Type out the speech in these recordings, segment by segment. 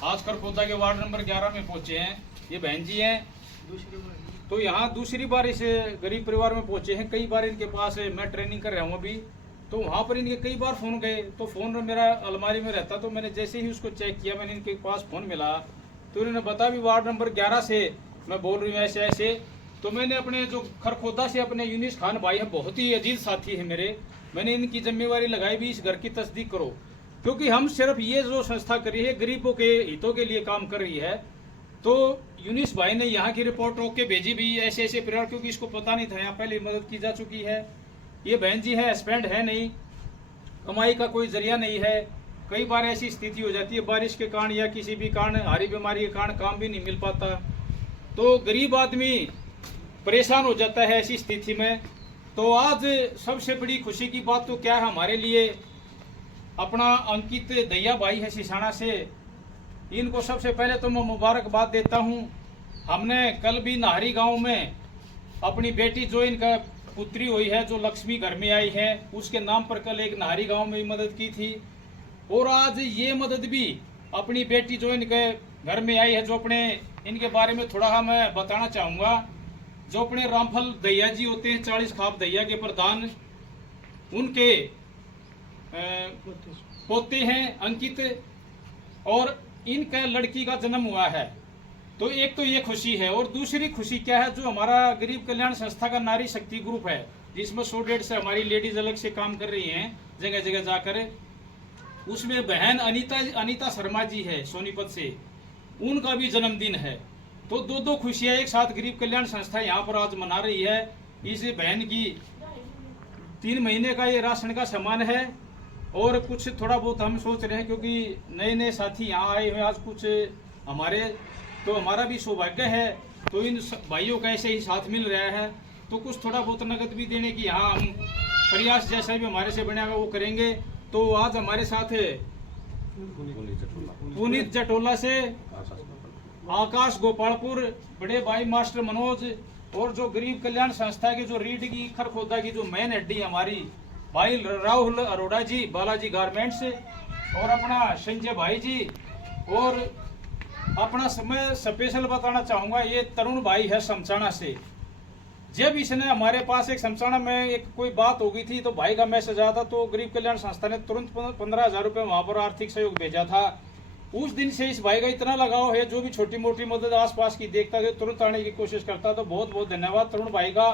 आज खरखोदा के ward number 11 में पहुंचे हैं। ये बहन जी हैं, तो यहाँ दूसरी बार इस गरीब परिवार में पहुंचे हैं। कई बार इनके पास मैं ट्रेनिंग कर रहा हूँ अभी, तो वहाँ पर इनके कई बार फ़ोन गए, तो फ़ोन मेरा अलमारी में रहता, तो मैंने जैसे ही उसको चेक किया, मैंने इनके पास फ़ोन मिला, तो इन्होंने बताया भी वार्ड नंबर 11 से मैं बोल रही हूँ ऐसे ऐसे। तो मैंने अपने जो खरखोदा से अपने यूनिस खान भाई हैं, बहुत ही अजीज साथी है मेरे, मैंने इनकी जिम्मेवारी लगाई भी इस घर की तस्दीक करो, क्योंकि हम सिर्फ ये जो संस्था करी है गरीबों के हितों के लिए काम कर रही है। तो यूनिस भाई ने यहाँ की रिपोर्ट रोक के भेजी भी ऐसे ऐसे परिवार, क्योंकि इसको पता नहीं था, यहाँ पहले मदद की जा चुकी है। ये बहन जी है, हस्बैंड है नहीं, कमाई का कोई जरिया नहीं है। कई बार ऐसी स्थिति हो जाती है बारिश के कारण या किसी भी कारण, हारी बीमारी के कारण काम भी नहीं मिल पाता, तो गरीब आदमी परेशान हो जाता है ऐसी स्थिति में। तो आज सबसे बड़ी खुशी की बात तो क्या है हमारे लिए, अपना अंकित दैया भाई है सिसाना से, इनको सबसे पहले तो मैं मुबारकबाद देता हूँ। हमने कल भी नाहरी गांव में अपनी बेटी जो इनका पुत्री हुई है, जो लक्ष्मी घर में आई है, उसके नाम पर कल एक नाहरी गांव में मदद की थी। और आज ये मदद भी अपनी बेटी जो इनके घर में आई है, जो अपने इनके बारे में थोड़ा मैं बताना चाहूँगा। जो अपने रामफल दैया जी होते हैं, 40 खाप दैया के प्रधान, उनके पोते हैं अंकित, और इनका लड़की का जन्म हुआ है। तो एक तो ये खुशी है, और दूसरी खुशी क्या है, जो हमारा गरीब कल्याण संस्था का नारी शक्ति ग्रुप है, जिसमें 100-150 से हमारी लेडीज अलग से काम कर रही हैं जगह जगह जाकर, उसमें बहन अनीता शर्मा जी है सोनीपत से, उनका भी जन्मदिन है। तो दो खुशियां एक साथ गरीब कल्याण संस्था यहाँ पर आज मना रही है। इस बहन की 3 महीने का ये राशन का सामान है, और कुछ थोड़ा बहुत हम सोच रहे हैं, क्योंकि नए नए साथी यहाँ आए हुए आज कुछ हमारे, तो हमारा भी सौभाग्य है, तो इन भाइयों का ऐसे ही साथ मिल रहा है, तो कुछ थोड़ा बहुत नकद भी देने की यहाँ हम प्रयास जैसा भी हमारे से बनेगा वो करेंगे। तो आज हमारे साथ पुनीत जटोला से, आकाश गोपालपुर, बड़े भाई मास्टर मनोज, और जो गरीब कल्याण संस्था के जो रीढ़ की खरखोदा की जो मेन हड्डी हमारी भाई राहुल अरोड़ा जी, बालाजी गारमेंट्स, और अपना संजय भाई जी। और अपना मैं स्पेशल बताना चाहूँगा, ये तरुण भाई है समचाना से। जब इसने हमारे पास एक समचाना में एक कोई बात हो गई थी, तो भाई का मैसेज आया था, तो गरीब कल्याण संस्था ने तुरंत 15,000 रुपये वहाँ पर आर्थिक सहयोग भेजा था। उस दिन से इस भाई का इतना लगाव है, जो भी छोटी मोटी मदद आसपास की देखता है तुरंत आने की कोशिश करता। तो बहुत बहुत धन्यवाद तरुण भाई का।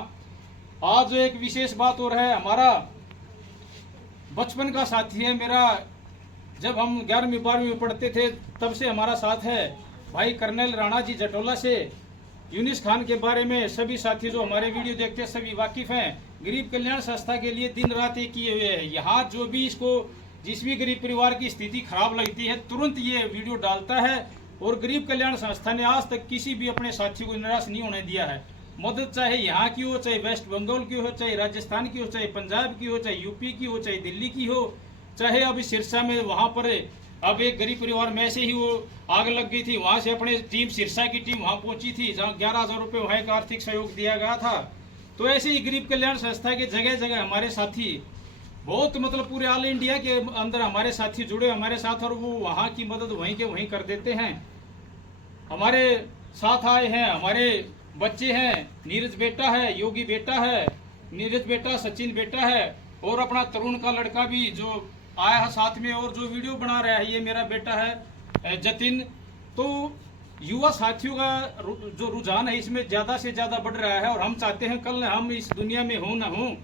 आज एक विशेष बात और है, हमारा बचपन का साथी है मेरा, जब हम 11वीं 12वीं में पढ़ते थे तब से हमारा साथ है भाई कर्नल राणा जी जटोला से। यूनिस खान के बारे में सभी साथी जो हमारे वीडियो देखते हैं सभी वाकिफ हैं। गरीब कल्याण संस्था के लिए दिन रात एक किए हुए हैं। यहाँ जो भी इसको जिस भी गरीब परिवार की स्थिति खराब लगती है तुरंत ये वीडियो डालता है, और गरीब कल्याण संस्था ने आज तक किसी भी अपने साथी को निराश नहीं होने दिया है। मदद चाहे यहाँ की हो, चाहे वेस्ट बंगाल की हो, चाहे राजस्थान की हो, चाहे पंजाब की हो, चाहे यूपी की हो, चाहे दिल्ली की हो, चाहे अभी सिरसा में वहाँ पर अब एक गरीब परिवार में से ही वो आग लग गई थी, वहाँ से अपने टीम सिरसा की टीम वहाँ पहुंची थी, जहाँ 11,000 रुपये वहाँ का आर्थिक सहयोग दिया गया था। तो ऐसे ही गरीब कल्याण संस्था के जगह जगह हमारे साथी बहुत मतलब पूरे ऑल इंडिया के अंदर हमारे साथी जुड़े हमारे साथ, और वो वहाँ की मदद वहीं के वहीं कर देते हैं। हमारे साथ आए हैं हमारे बच्चे हैं, नीरज बेटा है, योगी बेटा है, नीरज बेटा, सचिन बेटा है, और अपना तरुण का लड़का भी जो आया है साथ में, और जो वीडियो बना रहा है ये मेरा बेटा है जतिन। तो युवा साथियों का जो रुझान है इसमें ज़्यादा से ज़्यादा बढ़ रहा है, और हम चाहते हैं कल हम इस दुनिया में हों ना हों,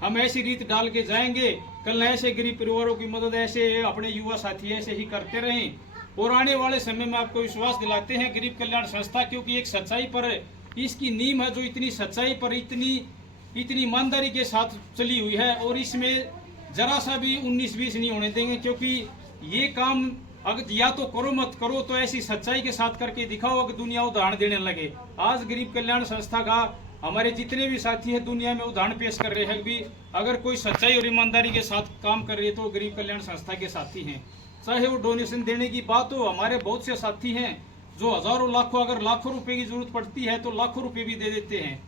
हम ऐसी रीत डाल के जाएंगे, कल ऐसे गरीब परिवारों की मदद ऐसे अपने युवा साथी ऐसे ही करते रहें। और आने वाले समय में आपको विश्वास दिलाते हैं गरीब कल्याण संस्था, क्योंकि एक सच्चाई पर इसकी नींव है, जो इतनी सच्चाई पर इतनी ईमानदारी के साथ चली हुई है, और इसमें जरा सा भी 19-20 नहीं होने देंगे। क्योंकि ये काम अगर या तो करो मत करो, तो ऐसी सच्चाई के साथ करके दिखाओ, अगर दुनिया उदाहरण देने लगे। आज गरीब कल्याण संस्था का हमारे जितने भी साथी हैं दुनिया में उदाहरण पेश कर रहे हैं भी, अगर कोई सच्चाई और ईमानदारी के साथ काम कर रही है तो गरीब कल्याण संस्था के साथी हैं। चाहे वो डोनेशन देने की बात हो, हमारे बहुत से साथी हैं जो हजारों लाखों, अगर लाखों रुपए की जरूरत पड़ती है तो लाखों रुपए भी दे देते हैं।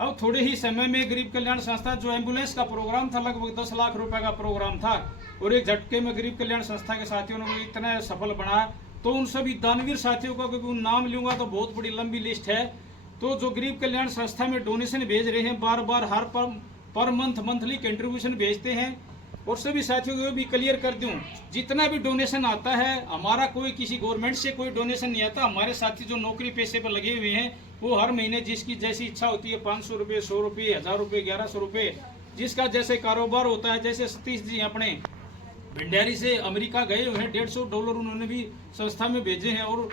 अब थोड़े ही समय में गरीब कल्याण संस्था जो एम्बुलेंस का प्रोग्राम था, लगभग 10 लाख रुपए का प्रोग्राम था, और एक झटके में गरीब कल्याण संस्था के साथियों ने इतना सफल बना तो उन सभी दानवीर साथियों का क्योंकि उन नाम लूंगा तो बहुत बड़ी लंबी लिस्ट है। तो जो गरीब कल्याण संस्था में डोनेशन भेज रहे हैं, बार बार हर पर मंथली कंट्रीब्यूशन भेजते हैं। और सभी साथियों को भी क्लियर कर दूं, जितना भी डोनेशन आता है हमारा कोई किसी गवर्नमेंट से कोई डोनेशन नहीं आता। हमारे साथी जो नौकरी पेशे पर लगे हुए हैं वो हर महीने जिसकी जैसी इच्छा होती है 500 रुपये, 100 रुपये, 1000 रुपये, 1100 रुपये, जिसका जैसे कारोबार होता है। जैसे सतीश जी अपने भिंडारी से अमेरिका गए हुए हैं, $150 उन्होंने भी संस्था में भेजे हैं। और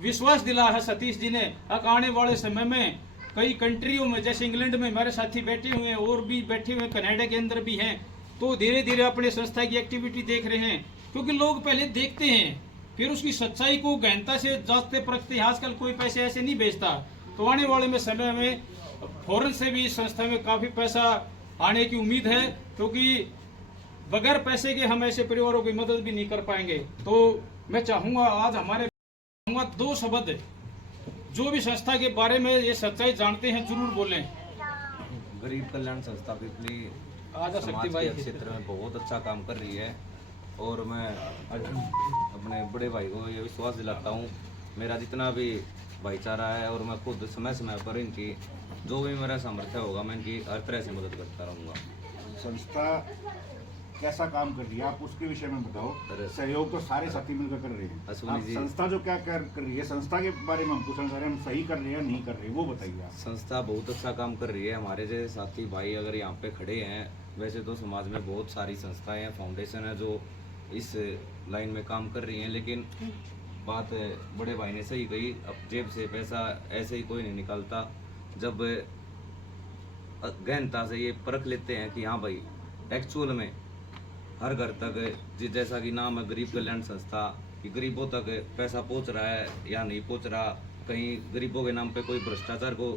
विश्वास दिला है सतीश जी ने आने वाले समय में कई कंट्रियों में, जैसे इंग्लैंड में हमारे साथी बैठे हुए हैं और भी बैठे हुए हैं, कनाडा के अंदर भी हैं, तो धीरे धीरे अपने संस्था की एक्टिविटी देख रहे हैं। क्योंकि लोग पहले देखते हैं फिर उसकी सच्चाई को गहनता से जांचते परखते हैं। आजकल कोई पैसे ऐसे नहीं भेजता। तो आने वाले में समय में फौरन से भी इस संस्था में काफी पैसा आने की उम्मीद है, क्योंकि बगैर पैसे के हम ऐसे परिवारों की मदद भी नहीं कर पाएंगे। तो मैं चाहूंगा आज हमारे 2 शब्द जो भी संस्था के बारे में ये सच्चाई जानते हैं जरूर बोलें। गरीब कल्याण संस्था पिपली समाज के क्षेत्र में बहुत अच्छा काम कर रही है और मैं अपने बड़े भाई को ये विश्वास दिलाता हूँ, मेरा जितना भी भाईचारा है और मैं खुद समय समय पर इनकी जो भी मेरा सामर्थ्य होगा मैं इनकी हर तरह से मदद करता रहूँगा। संस्था कैसा काम कर रही है आप उसके विषय में बताओ। सहयोग तो सारे साथी मिलकर कर रहे हैं, संस्था जो क्या कर रही है, संस्था के बारे में हम पूछना चाह रहे हैं, हम सही कर रहे हैं नहीं कर रहे, वो बताइए आप। संस्था बहुत अच्छा काम कर रही है। हमारे जैसे साथी भाई अगर यहाँ पे खड़े हैं, वैसे तो समाज में बहुत सारी संस्थाएं हैं, फाउंडेशन है जो इस लाइन में काम कर रही हैं, लेकिन बात बड़े भाई ने सही कही, अब जेब से पैसा ऐसे ही कोई नहीं निकालता। जब गहनता से ये परख लेते हैं कि हाँ भाई एक्चुअल में हर घर तक जैसा कि नाम है गरीब कल्याण संस्था, कि गरीबों तक पैसा पहुंच रहा है या नहीं पहुंच रहा, कहीं गरीबों के नाम पे कोई भ्रष्टाचार को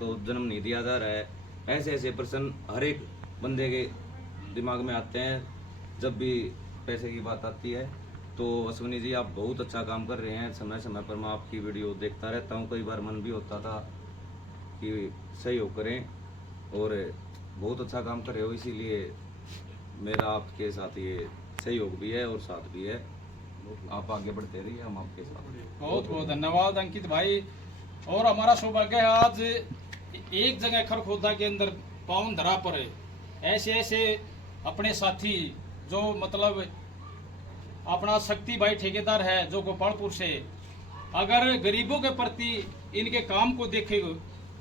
तो जन्म नहीं दिया जा रहा है, ऐसे ऐसे प्रश्न हर एक बंदे के दिमाग में आते हैं जब भी पैसे की बात आती है। तो अश्विनी जी आप बहुत अच्छा काम कर रहे हैं, समय समय पर मैं आपकी वीडियो देखता रहता हूँ, कई बार मन भी होता था कि सहयोग करें और बहुत अच्छा काम कर रहे हो, इसीलिए मेरा आपके साथ ये सहयोग भी है और साथ भी है। आप आगे बढ़ते रहिए, हम आपके साथ। बहुत बहुत धन्यवाद अंकित भाई। और हमारा सौभाग्य है आज एक जगह खरखोदा के अंदर पावन धरा पर है ऐसे ऐसे अपने साथी जो मतलब अपना शक्ति भाई ठेकेदार है जो गोपालपुर से, अगर गरीबों के प्रति इनके काम को देखेगा,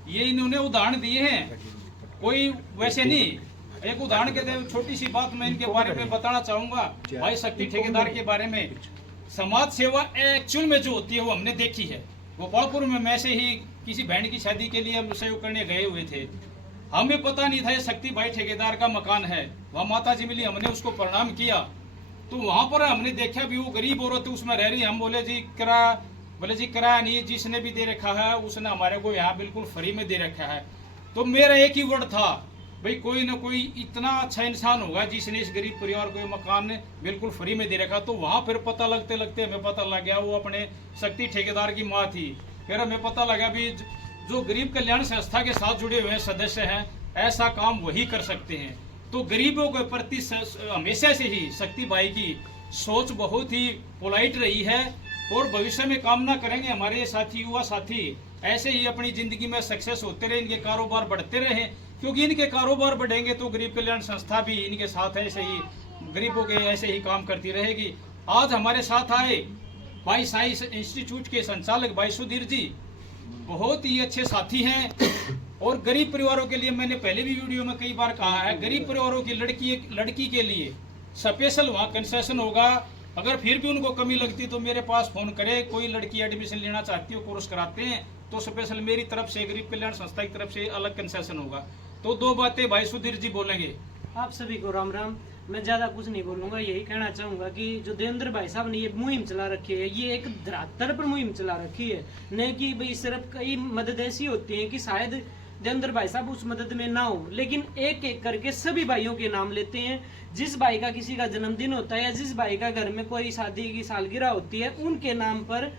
ये इन्होंने उदाहरण दिए हैं, कोई वैसे नहीं। एक उदाहरण के लिए छोटी सी बात मैं इनके बारे में बताना चाहूंगा, भाई शक्ति ठेकेदार के बारे में। समाज सेवा एक्चुअल में जो होती है वो हमने देखी है। गोपालपुर में मैं से ही किसी बहन की शादी के लिए हम सहयोग करने गए हुए थे, हमें पता नहीं था ये शक्ति भाई ठेकेदार का मकान है। वहाँ माता जी मिली, हमने उसको प्रणाम किया, तो वहां पर हमने देखा भी वो गरीब औरत उसमें रह रही। हम बोले जी किराया, बोले जी किराया नहीं, जिसने भी दे रखा है उसने हमारे को यहाँ बिल्कुल फ्री में दे रखा है। तो मेरा एक ही वर्ड था, भाई कोई ना कोई इतना अच्छा इंसान होगा जिसने इस गरीब परिवार को मकान बिल्कुल फ्री में दे रखा। तो वहां फिर पता लगते लगते हमें पता लग गया वो अपने शक्ति ठेकेदार की माँ थी। फिर हमें पता लगा भी जो गरीब कल्याण संस्था के साथ जुड़े हुए सदस्य हैं ऐसा काम वही कर सकते हैं। तो गरीबों के प्रति हमेशा से ही शक्ति भाई की सोच बहुत ही पोलाइट रही है और भविष्य में कामना करेंगे हमारे साथी युवा साथी ऐसे ही अपनी जिंदगी में सक्सेस होते रहे, इनके कारोबार बढ़ते रहे, क्योंकि इनके कारोबार बढ़ेंगे तो गरीब कल्याण संस्था भी इनके साथ ऐसे ही गरीबों के ऐसे ही काम करती रहेगी। आज हमारे साथ आए भाई साई इंस्टीट्यूट के संचालक भाई सुधीर जी, बहुत ही अच्छे साथी हैं और गरीब परिवारों के लिए, मैंने पहले भी वीडियो में कई बार कहा है, गरीब परिवारों की लड़की के लिए स्पेशल वहाँ कंसेशन होगा। अगर फिर भी उनको कमी लगती तो मेरे पास फोन करे, कोई लड़की एडमिशन लेना चाहती हो, कोर्स कराते हैं तो स्पेशल मेरी तरफ से गरीब कल्याण संस्था की तरफ से अलग कंसेशन होगा। तो 2 बातें भाई सुधीर जी बोलेंगे। आप सभी को राम राम। मैं ज्यादा कुछ नहीं बोलूंगा, यही कहना चाहूंगा कि जो देवेंद्र भाई साहब ने ये मुहिम चला रखी है, ये एक धरातल पर मुहिम चला रखी है, न कि भाई सिर्फ कई मदद ऐसी होती है कि शायद देवेंद्र भाई साहब उस मदद में ना हो, लेकिन एक एक करके सभी भाइयों के नाम लेते हैं। जिस भाई का किसी का जन्मदिन होता है या जिस भाई का घर में कोई शादी की सालगिरह होती है, उनके नाम पर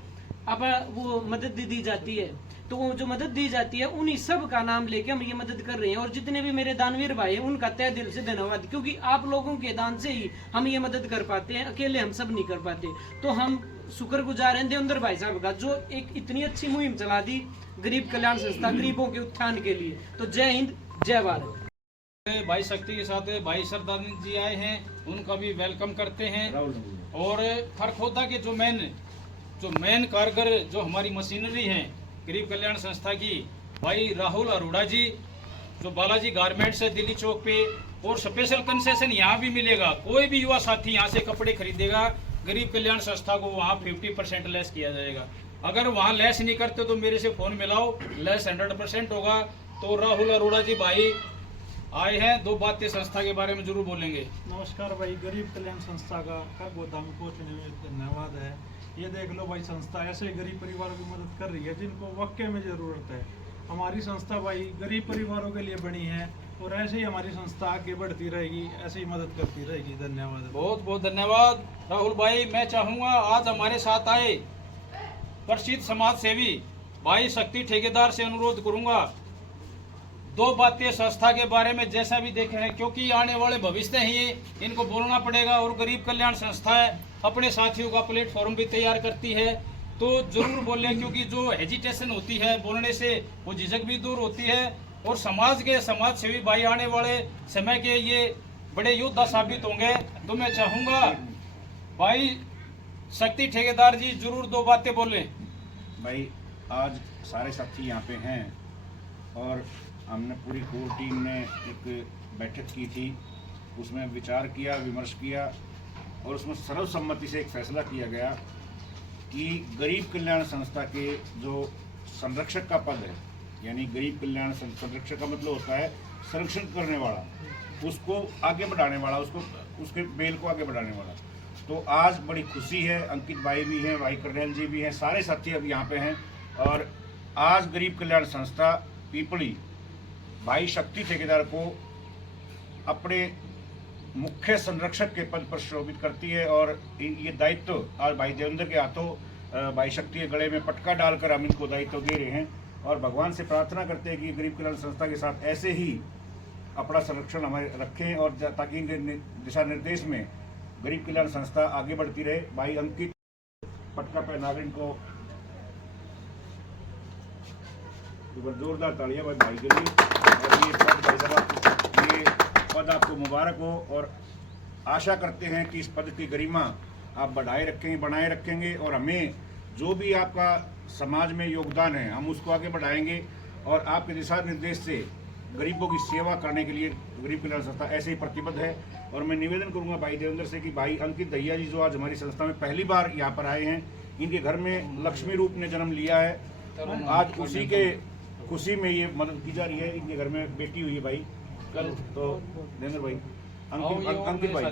अब वो मदद दी जाती है। तो जो मदद दी जाती है उन्हीं सब का नाम लेके हम ये मदद कर रहे हैं। और जितने भी मेरे दानवीर भाई हैं उनका तहे दिल से धन्यवाद, क्योंकि आप लोगों के दान से ही हम ये मदद कर पाते हैं, अकेले हम सब नहीं कर पाते। तो हम शुक्रगुजार हैं देवेंद्र भाई साहब का, जो एक इतनी अच्छी मुहिम चला दी गरीब कल्याण संस्था गरीबों के उत्थान के लिए। तो जय हिंद, जय भारत। भाई शक्ति के साथ भाई सरदानंद जी आए हैं, उनका भी वेलकम करते हैं। और खरखोदा के जो मेन कारगर जो हमारी मशीनरी है गरीब कल्याण संस्था की, भाई राहुल अरोड़ा जी, जो बालाजी गारमेंट्स है दिल्ली चौक पे, और स्पेशल कंसेशन यहाँ भी मिलेगा। कोई भी युवा साथी यहाँ से कपड़े खरीदेगा गरीब कल्याण संस्था को वहाँ 50% लेस किया जाएगा। अगर वहाँ लेस नहीं करते तो मेरे से फोन मिलाओ, लेस 100% होगा। तो राहुल अरोड़ा जी भाई आए हैं, 2 बातें संस्था के बारे में जरूर बोलेंगे। नमस्कार भाई, गरीब कल्याण संस्था का खरगोदा में पहुंचने में धन्यवाद है। ये देख लो भाई, संस्था ऐसे गरीब परिवारों की मदद कर रही है जिनको वाकई में ज़रूरत है। हमारी संस्था भाई गरीब परिवारों के लिए बनी है और ऐसे ही हमारी संस्था आगे बढ़ती रहेगी, ऐसे ही मदद करती रहेगी। धन्यवाद, बहुत बहुत धन्यवाद राहुल भाई। मैं चाहूँगा आज हमारे साथ आए प्रसिद्ध समाज सेवी भाई शक्ति ठेकेदार से अनुरोध करूँगा 2 बातें संस्था के बारे में जैसा भी देखे हैं, क्योंकि आने वाले भविष्य ही इनको बोलना पड़ेगा। और गरीब कल्याण संस्था अपने साथियों का प्लेटफॉर्म भी तैयार करती है, तो जरूर बोलें, क्योंकि जो हेजिटेशन होती है बोलने से वो झिझक भी दूर होती है। और समाज सेवी भाई आने वाले समय के ये बड़े योद्धा साबित होंगे। तो मैं चाहूँगा भाई शक्ति ठेकेदार जी जरूर 2 बातें बोलें। भाई आज सारे साथी यहाँ पे हैं और हमने पूरी कोर टीम ने एक बैठक की थी, उसमें विचार किया, विमर्श किया और उसमें सर्वसम्मति से एक फैसला किया गया कि गरीब कल्याण संस्था के जो संरक्षक का पद है, यानी गरीब कल्याण संरक्षक का मतलब होता है संरक्षण करने वाला, उसको आगे बढ़ाने वाला, उसके बेल को आगे बढ़ाने वाला। तो आज बड़ी खुशी है, अंकित भाई भी हैं, भाई कर्नैल जी भी हैं, सारे साथी अब यहाँ पे हैं। और आज गरीब कल्याण संस्था पीपली भाई शक्ति ठेकेदार को अपने मुख्य संरक्षक के पद पर शोभित करती है। और ये दायित्व आज भाई देवेंद्र के हाथों भाई शक्ति के गले में पटका डालकर हम इनको दायित्व दे रहे हैं। और भगवान से प्रार्थना करते हैं कि गरीब कल्याण संस्था के साथ ऐसे ही अपना संरक्षण हमारे रखें और ताकि इनके दिशा निर्देश में गरीब कल्याण संस्था आगे बढ़ती रहे। भाई अंकित पटका पहनाकर इनको जोरदार तालियां भाई के लिए। और ये पद भाई साहब, ये पद आपको मुबारक हो और आशा करते हैं कि इस पद की गरिमा आप बनाए रखेंगे और हमें जो भी आपका समाज में योगदान है हम उसको आगे बढ़ाएंगे। और आपके दिशा निर्देश से गरीबों की सेवा करने के लिए गरीब कल्याण संस्था ऐसे ही प्रतिबद्ध है। और मैं निवेदन करूंगा भाई देवेंद्र से कि भाई अंकित दहिया जी जो आज हमारी संस्था में पहली बार यहाँ पर आए हैं, इनके घर में लक्ष्मी रूप ने जन्म लिया है, आज उसी के खुशी में ये मदद की जा रही है। इनके घर में बेटी हुई है भाई कल। तो देवेंद्र भाई, अंकित भाई, अंकित भाई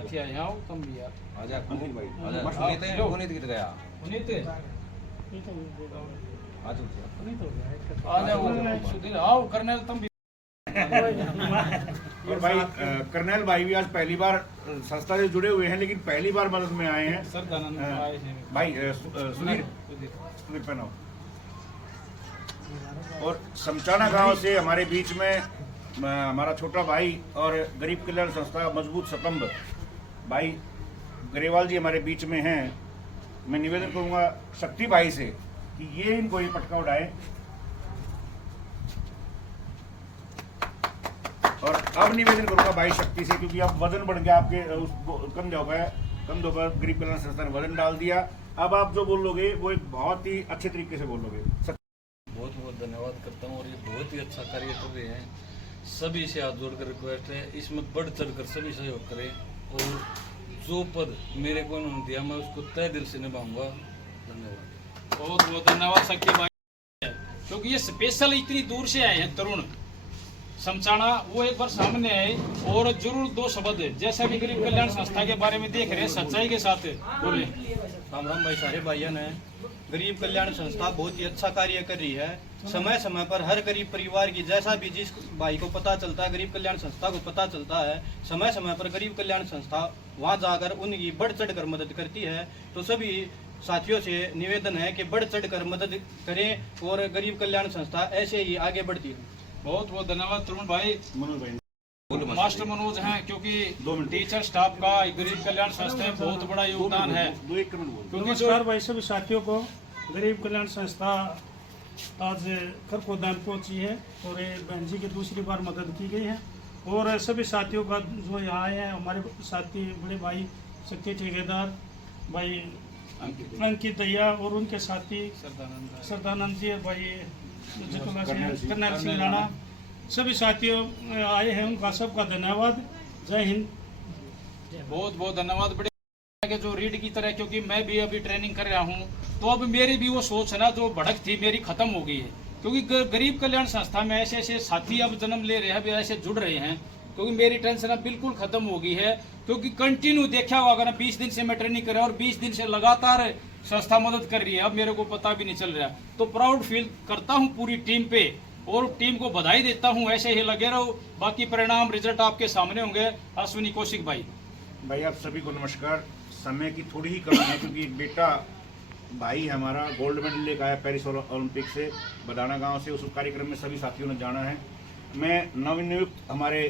आओ कर्नल तुम भी। और भाई कर्नैल भाई भी आज पहली बार संस्था से जुड़े हुए हैं, लेकिन पहली बार मदद में आए हैं। सरदानंद आए हैं भाई सुधीर पहनाओ। और समचाना गांव से हमारे बीच में हमारा छोटा भाई और गरीब कल्याण संस्था का मजबूत स्तंभ भाई गरेवाल जी हमारे बीच में हैं। मैं निवेदन करूंगा शक्ति भाई से कि ये इनको ये पटका उड़ाए। और अब निवेदन करूंगा भाई शक्ति से, क्योंकि अब वजन बढ़ गया आपके, कम दो पर गरीब कल्याण संस्था ने वजन डाल दिया। अब आप जो बोलोगे वो एक बहुत ही अच्छे तरीके से बोलोगे। बहुत बहुत धन्यवाद करता हूँ और ये बहुत ही अच्छा कार्य कर रहे हैं। सभी से हाथ जोड़कर रिक्वेस्ट है, इसमें बढ़ चढ़कर सभी सहयोग करें और जो पद मेरे को उन्होंने दिया मैं उसको तय दिल से निभाऊंगा। धन्यवाद, बहुत बहुत धन्यवाद शक्ति भाई, क्योंकि ये स्पेशल इतनी दूर से आए हैं तरुण समचाना, वो एक बार सामने आए और जरूर 2 शब्द जैसा भी गरीब कल्याण संस्था के बारे में देख रहे हैं सच्चाई के साथ बोले। राम राम भाई, सारे भाइयों ने गरीब कल्याण संस्था बहुत ही अच्छा कार्य कर रही है। समय समय पर हर गरीब परिवार की, जैसा भी जिस भाई को पता चलता है, गरीब कल्याण संस्था को पता चलता है, समय समय पर गरीब कल्याण संस्था वहां जाकर उनकी बढ़ चढ़ कर मदद करती है। तो सभी साथियों से निवेदन है कि बढ़ चढ़कर मदद करें और गरीब कल्याण संस्था ऐसे ही आगे बढ़ती है। बहुत बहुत धन्यवाद तरुण भाई। मनोज भाई मास्टर मनोज हैं, क्योंकि टीचर स्टाफ का गरीब कल्याण संस्था में बहुत बड़ा योगदान है। क्योंकि नमस्कार भाई सभी साथियों को। गरीब कल्याण संस्था आज खरखोदान पहुंची है और ये बहन जी की दूसरी बार मदद की गई है। और सभी साथियों का जो यहाँ आए हैं, हमारे साथी बड़े भाई शक्ति ठेकेदार भाई अंकित दैया और उनके साथी सरदानंद जी, भाई कर्नल सिंह राणा, सभी साथियों आए हैं, उनका सबका धन्यवाद। जय हिंद। बहुत बहुत धन्यवाद। बड़े के जो रीड की तरह, क्योंकि मैं भी अभी ट्रेनिंग कर रहा हूँ, तो अब मेरी भी वो सोच है ना जो भड़क थी मेरी खत्म हो गई है। क्योंकि गरीब कल्याण संस्था में ऐसे ऐसे साथी अब जन्म ले रहे हैं, भी ऐसे जुड़ रहे हैं, क्योंकि मेरी टेंशन अब बिल्कुल खत्म हो गई है। क्योंकि कंटिन्यू देखा होगा ना, 20 दिन से मैं ट्रेनिंग कर रहा हूँ और 20 दिन से लगातार संस्था मदद कर रही है। अब मेरे को पता भी नहीं चल रहा, तो प्राउड फील करता हूँ पूरी टीम पे और टीम को बधाई देता हूँ। ऐसे ही लगे रहो, बाकी परिणाम रिजल्ट आपके सामने होंगे। अश्विनी कौशिक भाई आप सभी को नमस्कार। समय की थोड़ी ही कमी है, क्योंकि एक बेटा भाई हमारा गोल्ड मेडल लेकर आया पेरिस ओलंपिक से, बदाना गांव से। उस कार्यक्रम में सभी साथियों ने जाना है। मैं नवनियुक्त हमारे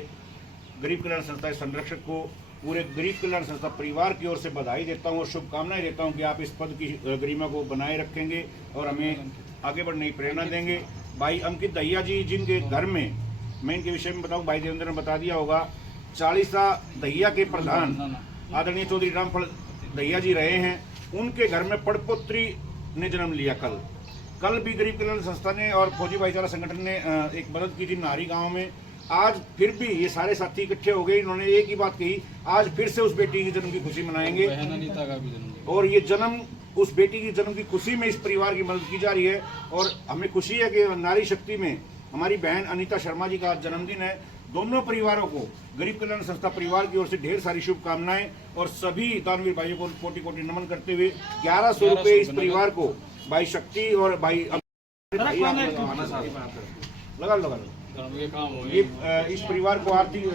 गरीब कल्याण संस्था के संरक्षक को पूरे गरीब कल्याण संस्था परिवार की ओर से बधाई देता हूं और शुभकामनाएं देता हूं कि आप इस पद की गरिमा को बनाए रखेंगे और हमें आगे बढ़ने की प्रेरणा देंगे। भाई अंकित दैया जी, जिनके घर में, मैं इनके विषय में बताऊं, भाई देवेंद्र ने बता दिया होगा, 40 दैया के प्रधान आदरणीय चौधरी रामफल दैया जी रहे हैं। उनके घर में पड़पोत्री ने जन्म लिया। कल भी गरीब कल्याण संस्था ने और फौजी भाईचारा संगठन ने एक मदद की थी नारी गांव में। आज फिर भी ये सारे साथी इकट्ठे हो गए, इन्होंने एक ही बात कही, आज फिर से उस बेटी की जन्म की खुशी मनाएंगे। और ये जन्म, उस बेटी की जन्म की खुशी में इस परिवार की मदद की जा रही है। और हमें खुशी है कि नारी शक्ति में हमारी बहन अनीता शर्मा जी का जन्मदिन है। दोनों परिवारों को गरीब कल्याण संस्था परिवार की ओर से ढेर सारी शुभकामनाएं और सभी दानवीर भाइयों को कोटि कोटि नमन करते हुए 1100 रुपए इस परिवार को भाई शक्ति और भाई लगा ये इस परिवार को आर्थिक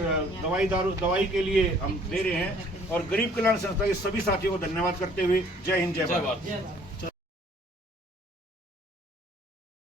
दवाई के लिए हम दे रहे हैं। और गरीब कल्याण संस्था के सभी साथियों को धन्यवाद करते हुए जय हिंद, जय भारत।